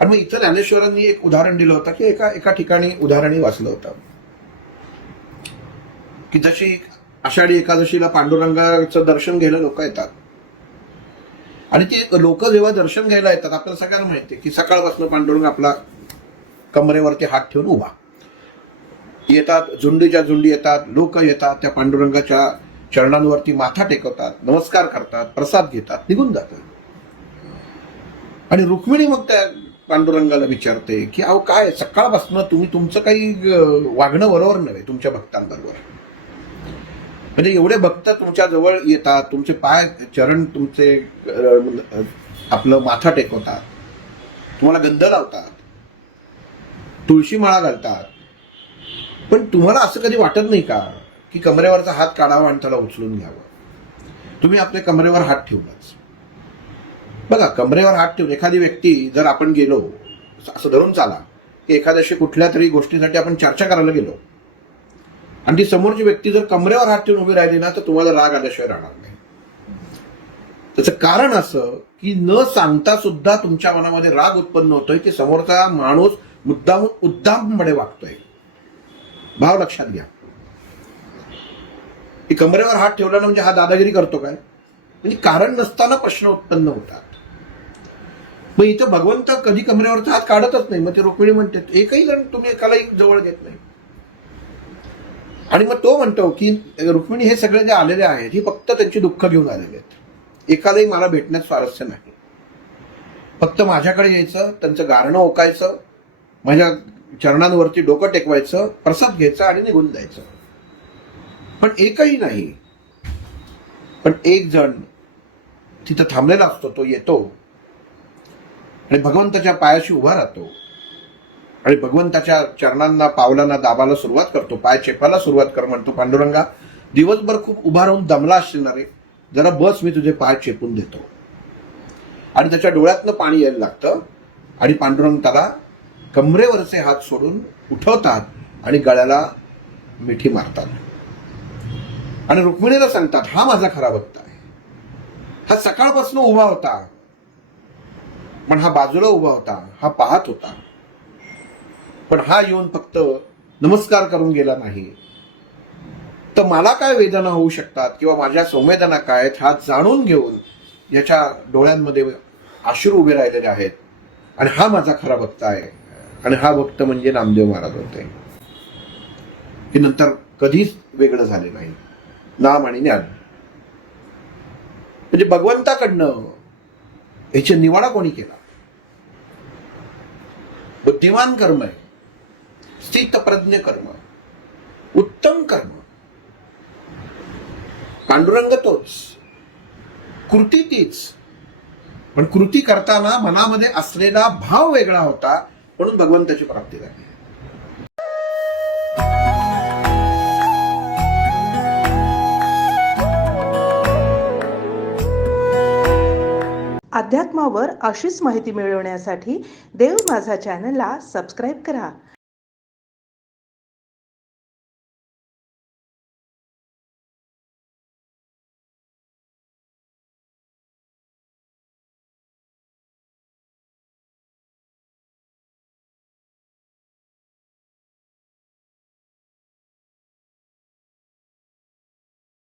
आणि मग इथं ज्ञानेश्वरांनी एक उदाहरण दिलं होतं की एका ठिकाणी उदाहरणही वाचलं होतं की जशी आषाढी एकादशीला पांडुरंगाचं दर्शन घ्यायला लोक येतात आणि ते लोक जेव्हा दर्शन घ्यायला येतात आपल्याला सगळ्यांना माहिती आहे की सकाळपासून पांडुरंग आपला कमरेवरती हात ठेवून उभा येतात, झुंडीच्या झुंडी येतात, लोक येतात, त्या पांडुरंगाच्या चरणांवरती माथा टेकवतात, नमस्कार करतात, प्रसाद घेतात, निघून जातात. आणि रुक्मिणी मग त्या पांडुरंगाला विचारते की अहो काय सकाळपासून तुम्ही तुमचं काही वागणं बरोबर नव्हे तुमच्या भक्तांबरोबर. म्हणजे एवढे भक्त तुमच्या जवळ येतात, तुमचे पाय चरण तुमचे आपलं माथा टेकवतात, तुम्हाला गंध लावतात, तुळशी माळा घालतात, पण तुम्हाला असं कधी वाटत नाही का की कमरेवरचा हात काढावा आणि त्याला उचलून घ्यावं. तुम्ही आपल्या कमरेवर हात ठेवलाच. बघा, कमरेवर हात ठेवून एखादी व्यक्ती जर आपण गेलो असं धरून चाला की एखाद्याशी कुठल्या तरी गोष्टीसाठी आपण चर्चा करायला गेलो आणि ती समोरची व्यक्ती जर कमरेवर हात ठेवून उभी राहिली ना तर तुम्हाला राग आल्याशिवाय राहणार नाही. त्याचं कारण असं की न सांगता सुद्धा तुमच्या मनामध्ये राग उत्पन्न होतोय की समोरचा माणूस मुद्दामून उद्दामपणे वागतोय. भाव लक्षात घ्या की कमरेवर हात ठेवला म्हणजे हा दादागिरी करतो काय, म्हणजे कारण नसताना प्रश्न उत्पन्न होतात. मग इथं भगवंत कधी कमरेवरचा हात काढतच नाही. मग ते रुक्मिणी म्हणते एकही जण तुम्ही एकालाही जवळ घेत नाही. आणि मग तो म्हणतो की रुक्मिणी हे सगळे जे आलेले आहेत ही फक्त त्यांची दुःख घेऊन आलेले आहेत, एकालाही मला भेटण्यात स्वारस्य नाही. फक्त माझ्याकडे यायचं, त्यांचं गारणं ओकायचं, माझ्या चरणांवरती डोकं टेकवायचं, प्रसाद घ्यायचा आणि निघून जायचं. पण एकही नाही. पण एक जण तिथं थांबलेला असतो, तो येतो आणि भगवंताच्या पायाशी उभा राहतो आणि भगवंताच्या चरणांना पावलांना दाबायला सुरुवात करतो, पाय चेपायला सुरुवात कर. म्हणतो पांडुरंगा दिवसभर खूप उभा राहून दमला असणार रे, जरा बस, मी तुझे पाय चेपून देतो. आणि त्याच्या डोळ्यातनं पाणी यायला लागतं आणि पांडुरंग त्याला कमरेवरचे हात सोडून उठवतात आणि गळ्याला मिठी मारतात आणि रुक्मिणीला सांगतात हा माझा खरा भक्त आहे. हा सकाळपासून उभा होता, पण हा बाजूला उभा होता, हा पाहत होता, पण हा येऊन फक्त नमस्कार करून गेला नाही. तर मला काय वेदना होऊ शकतात किंवा माझ्या संवेदना काय आहेत हा जाणून घेऊन याच्या डोळ्यांमध्ये अश्रू उभे राहिलेले आहेत आणि हा माझा खरा भक्त आहे. आणि हा भक्त म्हणजे नामदेव महाराज होते, की नंतर कधीच वेगळं झाले नाही. नाम आणि ज्ञान म्हणजे भगवंताकडनं याची निवाडा कोणी केला? बुद्धिमान कर्म आहे, स्थितप्रज्ञ कर्म, उत्तम कर्म. पांडुरंग तोच, कृती तीच, पण कृती करताना मनामध्ये असलेला भाव वेगळा होता म्हणून भगवंताची प्राप्ती झाली. अध्यात्मावर अशीच माहिती मिळवण्यासाठी देव माझा चॅनलला सबस्क्राईब करा.